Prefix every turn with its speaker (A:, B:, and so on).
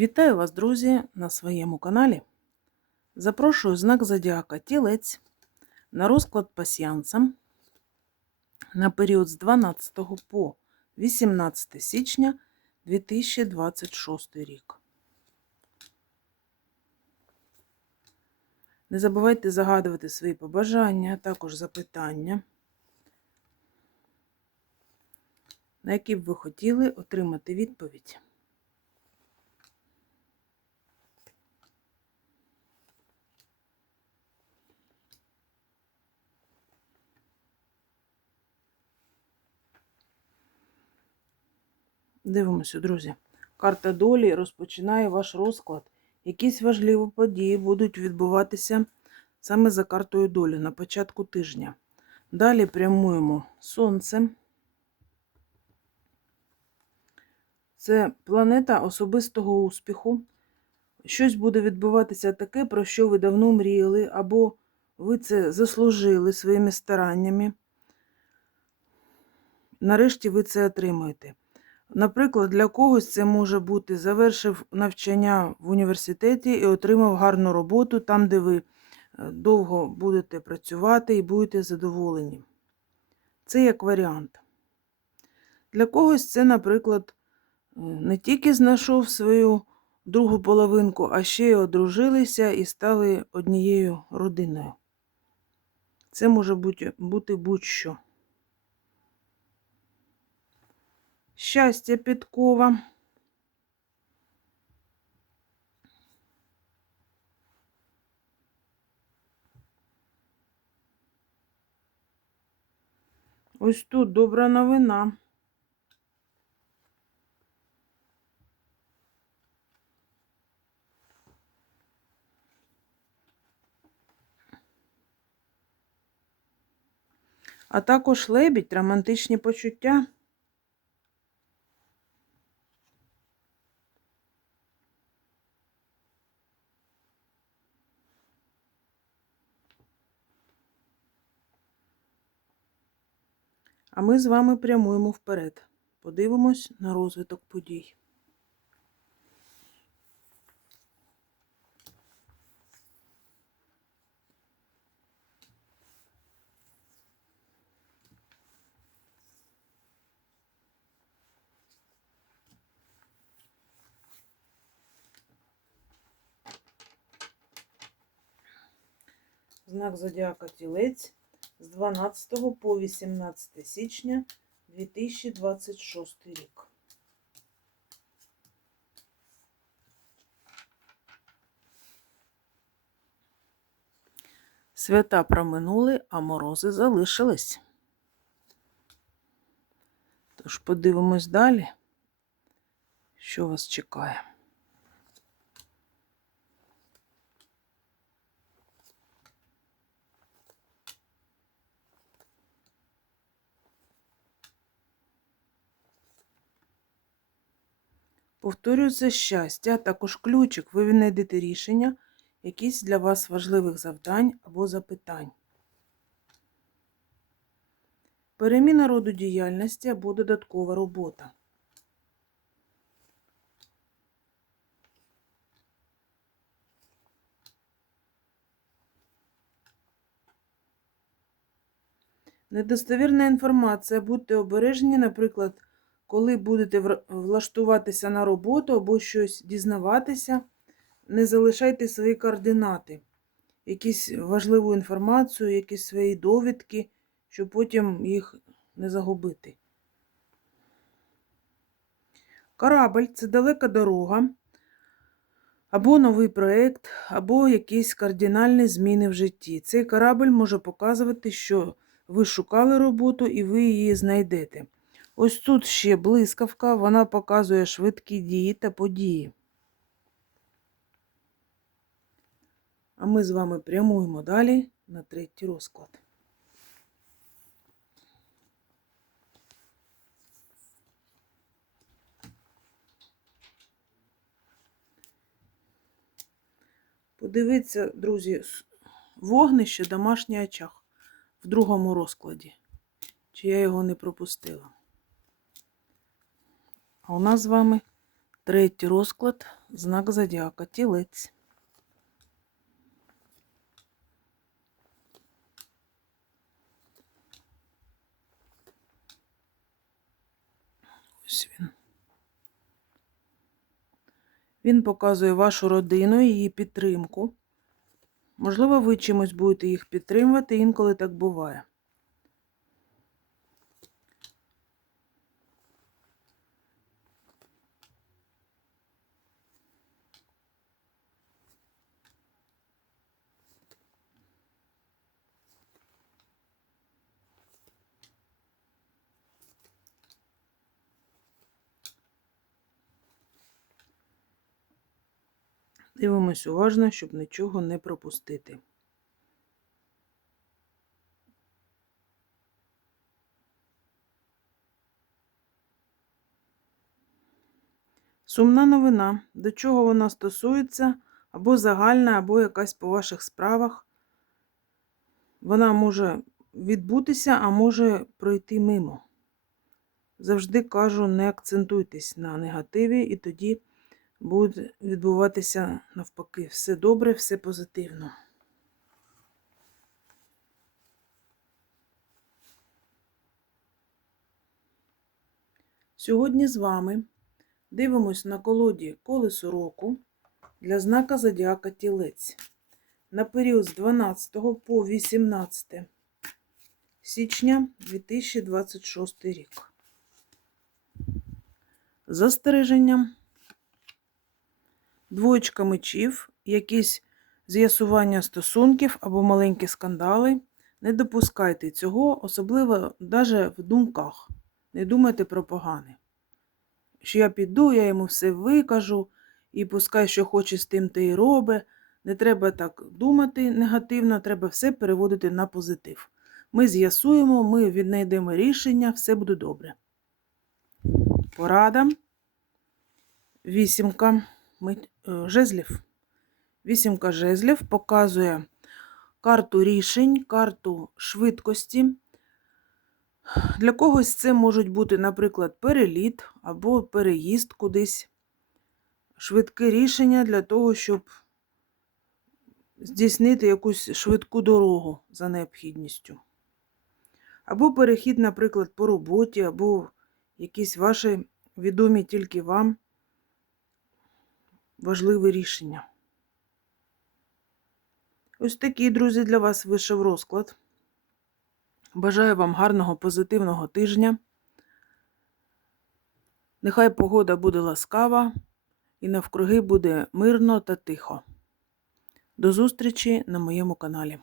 A: Вітаю вас, друзі, на своєму каналі. Запрошую знак Зодіака Тілець на розклад пасіянцам на період з 12 по 18 січня 2026 рік. Не забувайте загадувати свої побажання, а також запитання, на які б ви хотіли отримати відповідь. Дивимося, друзі. Карта долі розпочинає ваш розклад. Якісь важливі події будуть відбуватися саме за картою долі на початку тижня. Далі прямуємо Сонце. Це планета особистого успіху. Щось буде відбуватися таке, про що ви давно мріяли, або ви це заслужили своїми стараннями. Нарешті ви це отримаєте. Наприклад, для когось це може бути завершив навчання в університеті і отримав гарну роботу там, де ви е, довго будете працювати і будете задоволені. Це як варіант. Для когось це, наприклад, е, не тільки знайшов свою другу половинку, а ще й одружилися і стали однією родиною. Це може бути, бути будь-що. Щастя підкова. Ось тут добра новина. А також лебідь, романтичні почуття. А ми з вами прямуємо вперед. Подивимось на розвиток подій. Знак зодіака Тілець з 12 по 18 січня 2026 рік. Свята проминули, а морози залишились. Тож подивимось далі, що вас чекає. Повторюється щастя, також ключик. Ви знайдете рішення якісь для вас важливих завдань або запитань. Переміна роду діяльності або додаткова робота. Недостовірна інформація. Будьте обережні, наприклад, коли будете влаштуватися на роботу або щось дізнаватися, не залишайте свої координати, якусь важливу інформацію, якісь свої довідки, щоб потім їх не загубити. Корабль це далека дорога, або новий проєкт, або якісь кардинальні зміни в житті. Цей корабль може показувати, що ви шукали роботу і ви її знайдете. Ось тут ще блискавка, вона показує швидкі дії та події. А ми з вами прямуємо далі на третій розклад. Подивіться, друзі, вогнище домашній очаг в другому розкладі. Чи я його не пропустила? А у нас з вами Третій розклад, знак зодіака, тілець. Ось він. Він показує вашу родину, її підтримку. Можливо, ви чимось будете їх підтримувати, інколи так буває. Дивимось уважно, щоб нічого не пропустити. Сумна новина. До чого вона стосується, або загальна, або якась по ваших справах. Вона може відбутися, а може пройти мимо. Завжди кажу, не акцентуйтесь на негативі, і тоді буде відбуватися навпаки. Все добре, все позитивно. Сьогодні з вами дивимось на колоді колесо року для знака Зодіака Тілець на період з 12 по 18 січня 2026 рік. Застереження. Двоєчка мечів, якісь з'ясування стосунків або маленькі скандали. Не допускайте цього, особливо навіть в думках. Не думайте про погане. Що я піду, я йому все викажу, і пускай, що хоче з тим, те й робить. Не треба так думати негативно, треба все переводити на позитив. Ми з'ясуємо, ми віднайдемо рішення, все буде добре. Порада. Вісімка жезлів. Вісімка жезлів показує карту рішень, карту швидкості. Для когось це можуть бути, наприклад, переліт або переїзд кудись. Швидке рішення для того, щоб здійснити якусь швидку дорогу за необхідністю. Або перехід, наприклад, по роботі, або якісь ваші відомі тільки вам важливі рішення. Ось такий, друзі, для вас вийшов розклад. Бажаю вам гарного позитивного тижня. Нехай погода буде ласкава і навкруги буде мирно та тихо. До зустрічі на моєму каналі.